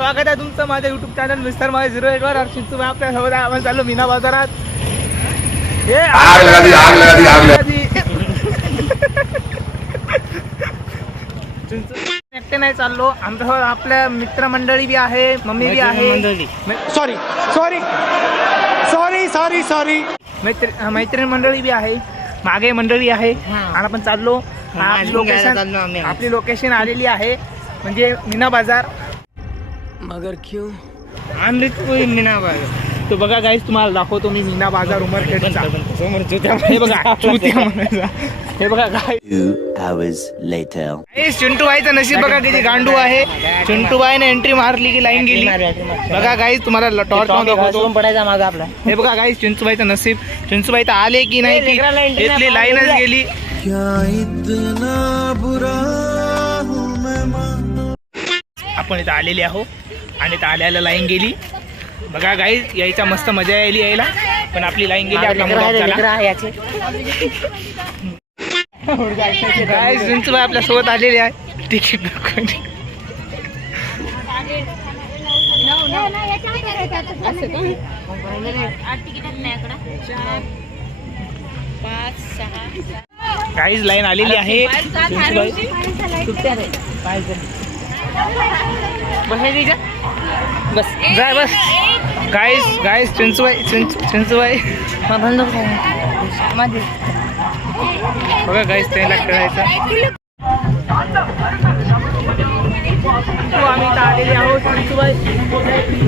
स्वागत आहे तुमचं माझ्या युट्यूब चॅनल मिस्टर माझे 08 वर. चिंटू भाई आपल्या सोबत आहे. आपण चाललो मीना बाजारात. एकटे नाही चाललो, आमच्यासोबत आपल्या मित्रमंडळी बी आहे, मम्मी बी आहे. सॉरी मैत्रीण मंडळी बी आहे, मागे मंडळी आहे. आणि आपण चाललो. आपली लोकेशन आलेली आहे म्हणजे मीना बाजार. मगर क्यों आणली कोई मीना बाजार. तो बघा गाईस, तुम्हाला दाखवतो मी मीना बाजार उमरखेडचा. हे बघा चुत्या म्हणायचा. हे बघा गाईस, चिंटू भाईचं नशीब बघा किती गांडू आहे. चिंटू भाईने एंट्री मारली की लाईन गेली. बघा गाईस, तुम्हाला टॉर्च दाखवतो. पडायचा माझा आपला. हे बघा गाईस, चिंटू भाईचं नशीब. चिंटू भाई तर आले की नाही की इथली लाईनच गेली. आपण इथं आलेली आहो आणि इथं आल्याला लाईन गेली. बघा गाईस, यायचा मस्त मजा यायला, पण आपली लाईन गेली. गाईस, चिंटू भाई आपल्या सोबत आलेले आहे. तिकीट दाखवली. गाईस, लाईन आलेली आहे. बस जाय बस. गाईस चिंचू भाई बघा गाईस, त्याला खेळायचं. आम्ही इथं आलेले आहोत. चिंचू भाई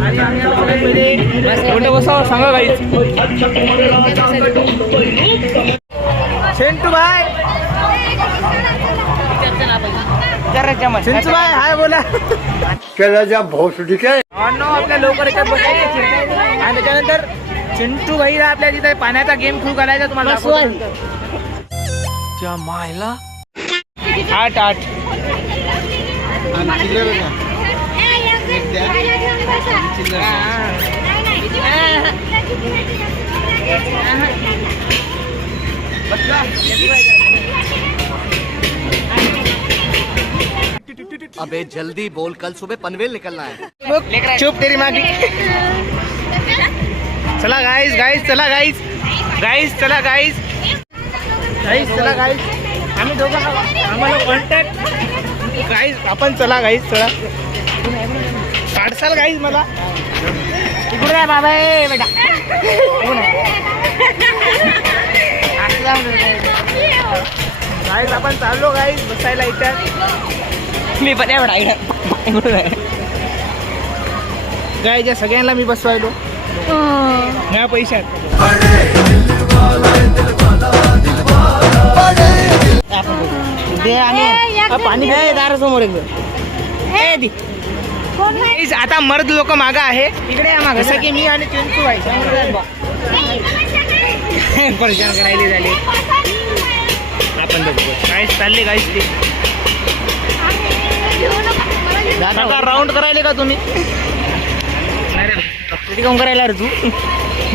आणि आम्ही बसावं सांगा गाईस. चिंटू भाई, चिंटू भाई हाय बोला. आपल्या लवकर येतात बसायचे. आणि त्याच्यानंतर चिंटू भाईला आपल्या तिथे पाण्याचा गेम खेळू करायचा. तुम्हाला 8 अबे जल्दी बोल, कल सुबह पनवेल निकलना है. चुप तेरी माँ की. चला गाइस, चला गाइस, चला गाइस, चला गाइस. आम्ही दोघं आम्हाला कॉन्टॅक्ट गाइस. आपण चला गाइस, चला काढसाल गाइस मला. इकडे आहे बाबा बेटा. गाइस, आपण चाललो गाइस बसायला इथं. मी पण गायच्या सगळ्यांना मी बसवायलो या पैशात. पाणी दारासमोर आता मर्द लोक मागं आहे. इकडे या मागं, जसं की मी आणि चिंटू भाई परेशान करायला झाले. आपण काय चालले गाईस ते राऊंड करायले का तुम्ही? किती काम करायला रे तू?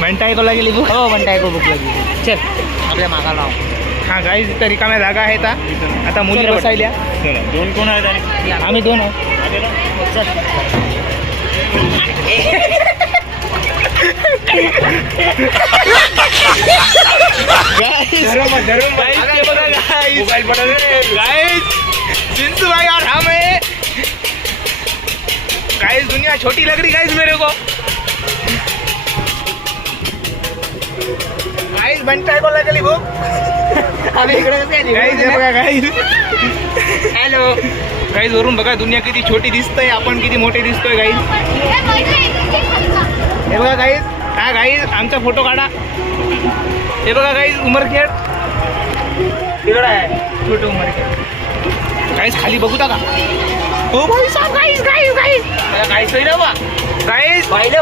बंटायकोला गेली बुक. हो, बंटायको बुक लागली. चल आपल्या मागाला राहू. हा गाईज, इथं रिकाम्या जागा आहेत. आता मुली बसायल्या. दोन कोण आहेत? आम्ही 2 आहोत. चिंटू भाई और हम है गाइस. दुनिया छोटी लग रही गाइस मेरे को. गाइस बनता को लागली भूक. अबे इकडे कसे आली गाइस? हे बघा गाइस. हॅलो गाइस, वरून बघा दुनिया किती छोटी दिसतंय, आपण किती मोठे दिसतोय गाइस. हे बघा गाइस. हा गाइस, आमचा फोटो काढा. हे बघा गाइस, उमरखेड तिकडे आहे. Photo Umarkhed guys. खाली बघू का? हो भाई साहब. गाइस गाइस होई ना बा. गाइस भाईले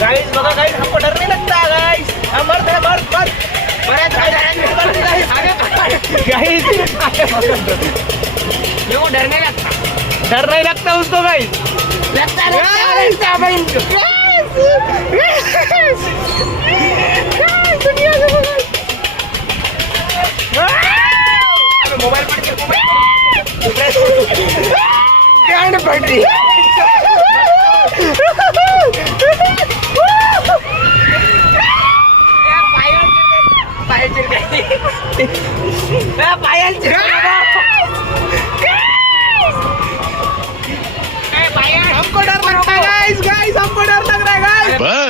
गाइस बघा गाइस. हमको डर नहीं लगता गाइस. हम मर्द है, मर्द. गाइस मेरे को डर नहीं लगता उसको गाइस. लगता भाई. दुनिया से मोबाइल पड़ गया. मोबाइल पड़ रही.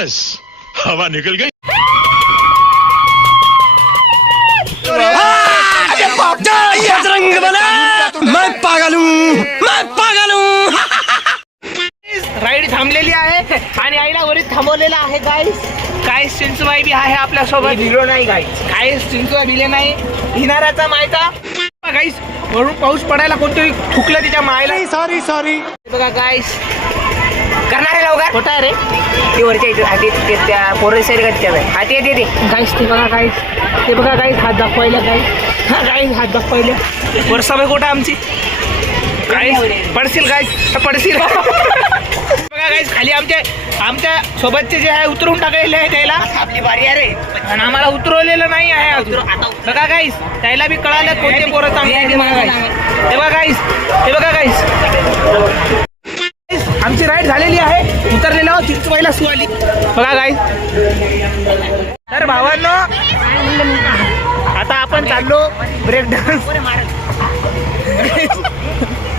बस हवा निकल गई। बजरंग बना, मैं पागल हूँ, मैं पागल हूँ। राईड थांबलेली आहे आणि आईला वरील थांबवलेला आहे गाईस. काय चिंचूबाई बी आहे आपल्या सोबत. भिलो नाही गाईस, काय चिंचूबाई भिले नाही. भिनाराचा मायचा गाईस. वरून पाऊस पडायला कोणतरी ठुकलं तिच्या मायला. सॉरी बघा गाईस, करणार आहे लवकर. खोटा आहे रे ते वरच्या इथे हाती त्या पोरं साईड का हाती येते ते गाईस. ते बघा गाईस, ते बघा गाईस हात दाखवायला गाईस. हा गाईस हात दाखवायला. वर्षाबाई कुठं आमची गाईस. पडशील गाईस, पडशील. बघा गाईस खाली आमच्या सोबतचे जे आहे उतरून टाकलेले आहे त्याला. आपली बारी आहे रे आणि आम्हाला उतरवलेलं नाही आहे अजून. बघा गाईस त्याला बी कळालं कोणते पोरं चांगले. हे बघा गाईस, हे बघा गाईस, आमची राईड झालेली आहे. उतरलेला आहोत चिंचबाईला सुवाली. बघा गाईस. तर भावांनो आता आपण चाललो ब्रेक डान्स.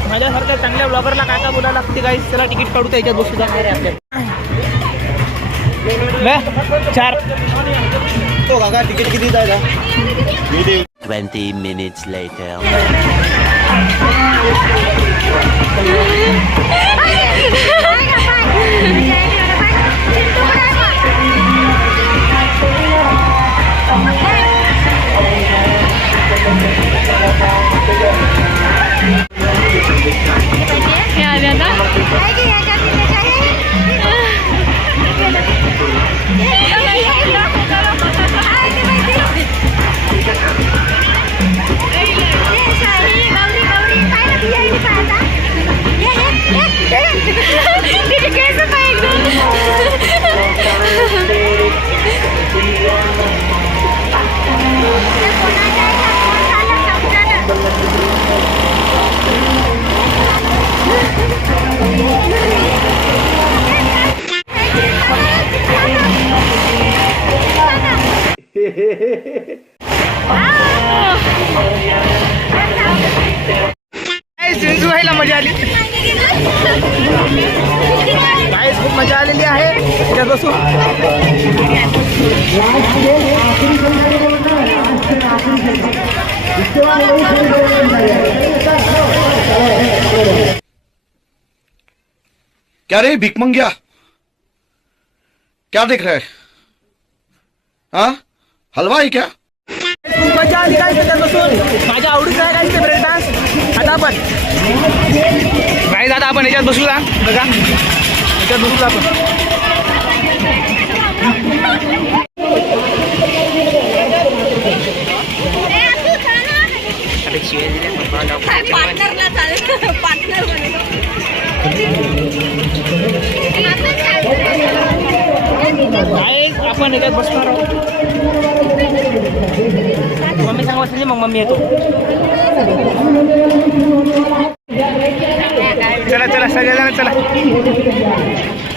माझ्यासारख्या चांगल्या ब्लॉगरला काय काय बोलायला लागते गाईस. त्याला तिकीट काढू त्याच्यात बसू जाणार आहे आपल्याला. 4 तो काका तिकीट किती जायला? 20 minutes later. चिंचूबाईला मजा आली. गाईस खूप मजा आलेली आहे त्याच्यात बसून. क्या रे भिकमंग्या, क्या देख रहा है? हाँ हलवा है क्या? खूप मजा आली काय त्याच्यात बसून. माझ्या आवडीचं आहे काय ते ब्रेक डान्स. आता आपण गाईस आता आपण याच्यात बसू जा. बघा याच्यात बसू आपण. गाईस आपण याच्यात बसणार आहोत. मम्मी सांग बसली मग मम्मी येतो. चला चला सगळेजण चला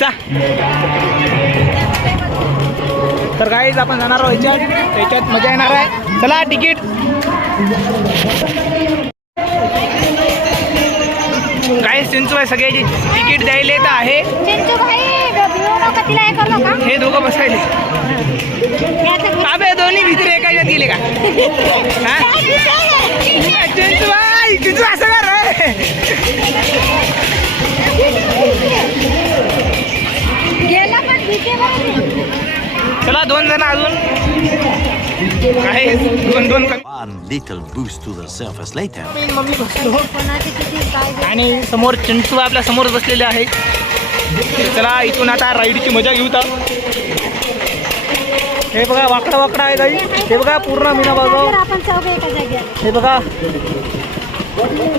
चा. तर गाईज आपण जाणार आहोत याच्यात मजा येणार आहे. चला तिकीट. गाईज चिंचूबाई सगळ्याची तिकीट द्यायला येत आहे. हे दोघं बसायले. अबे दोन्ही भितरे एका गेले का? चिंचूबाई चिंचू असं कर. चला 2 जण अजून आहे. 2 One little boost to the surface later. Mummy बसलो आणि समोर चिंचूबाई आपल्या समोर बसलेले आहेत. चला इथून आता राईडची मजा घेऊ. तर हे बघा वाकडा वाकडा आहे गाई. हे बघा पूर्ण मीना बाजाव. हे बघा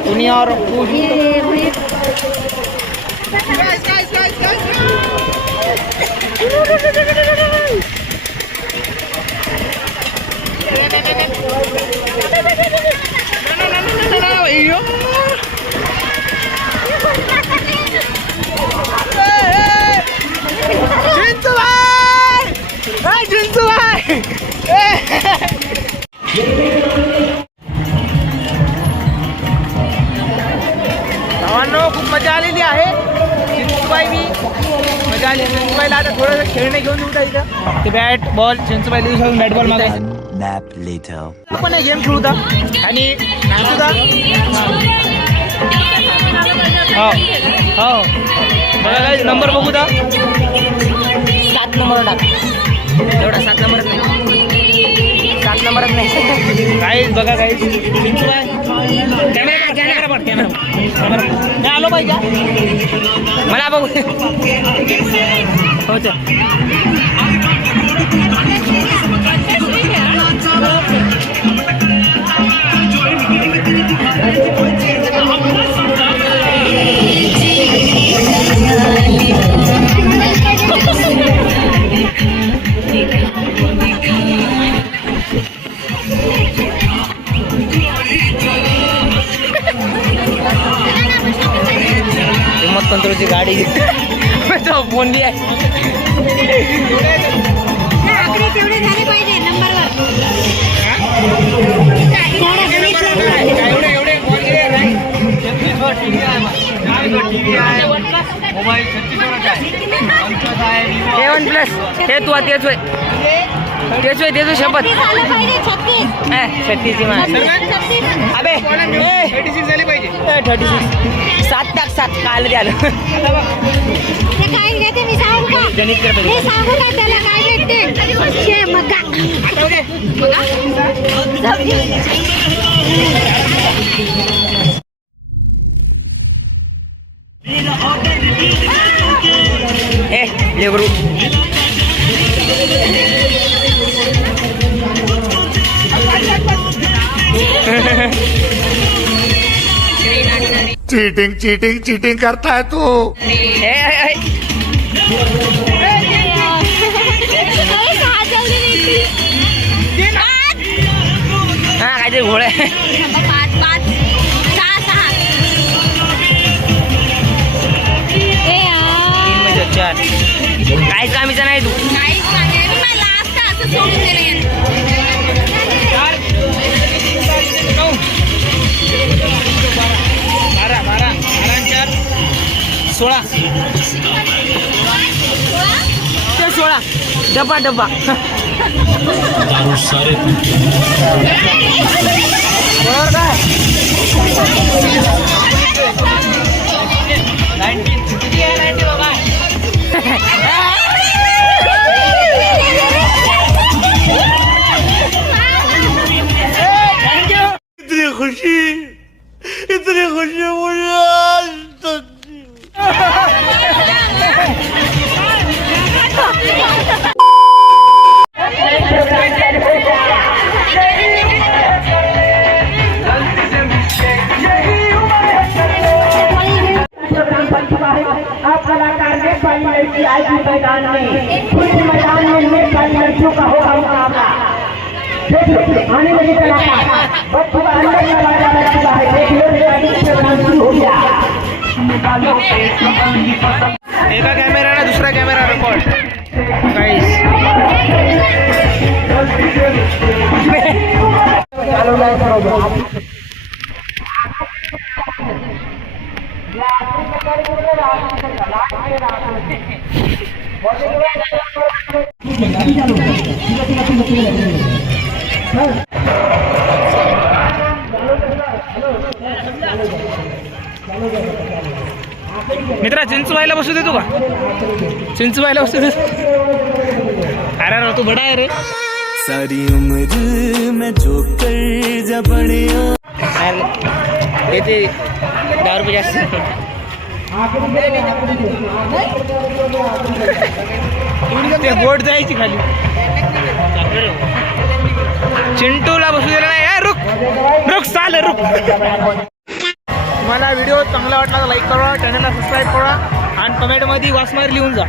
दुनियावर भावांनो खूप मजा आलेली आहे. चिंचूबाई बी निघाले चिंचूबाईला आता थोडंसं खेळणे घेऊन येऊ का इथं ते बॅट बॉल चिंचूबाईला दिवसातून बॅट बॉल मागायचं Nap later. आपण एक गेम खेळू आणि नाचू हो हो बघा काय नंबर बघू 7 नंबर टाक एवढा 7 नंबरच नाही 7 नंबरच नाही काय बघा काय कॅमेरा आलो पाहिजे मला बघू हो हिम्मत कंट्रोलची गाडी तो फोन आहे तेवढे झाले पाहिजे नंबरवर मोबाईल A1+ हे तू तेच होय तेच शपथ झालं पाहिजे 36 36ची अबे 36 झाली पाहिजे 36 7 टाक 7 काल द्याल ते काय घेते मी सांगू का गणित कर मी सांगू का त्याला काय भेटते शे मगा ए लेबरू चीटिंग चीटिंग चीटिंग करता है तू हा काहीतरी घोळ आहे 5 5 6 6 ए यार 4 काहीच कामीचा नाही तू नाही सांगे मी लास्ट असं सोडून दिलं बारा 16 डब्बा बरोबर काय 90 बाबा इतनी खुशी मुझे आज तक आप कलाकार ने पहली लड़की आई थी मैदान में खुद मैदान में पहली लड़कियों का होगा मुकाबला आने वाली कलाकार बच्चों का अंदर का बाजा लगा है देख लो प्रोग्राम शुरू हो गया एका कॅमेराला दुसरा कॅमेरा रेकॉर्ड गाईस मित्रा चिंचवायला बसू दे तू का चिंचवायला बसू दे अरे तू बडा आहे रे सारी उम्र में जो कर जबड़े येते 10 रुपये जास्त ते बोट जायची खाली चिंटूला बसू दिला नाही रुक चाल रुक तुम्हाला व्हिडिओ चांगला वाटला तर लाईक करा चॅनलला सबस्क्राईब करा आणि कमेंटमध्ये वासमार लिहून जा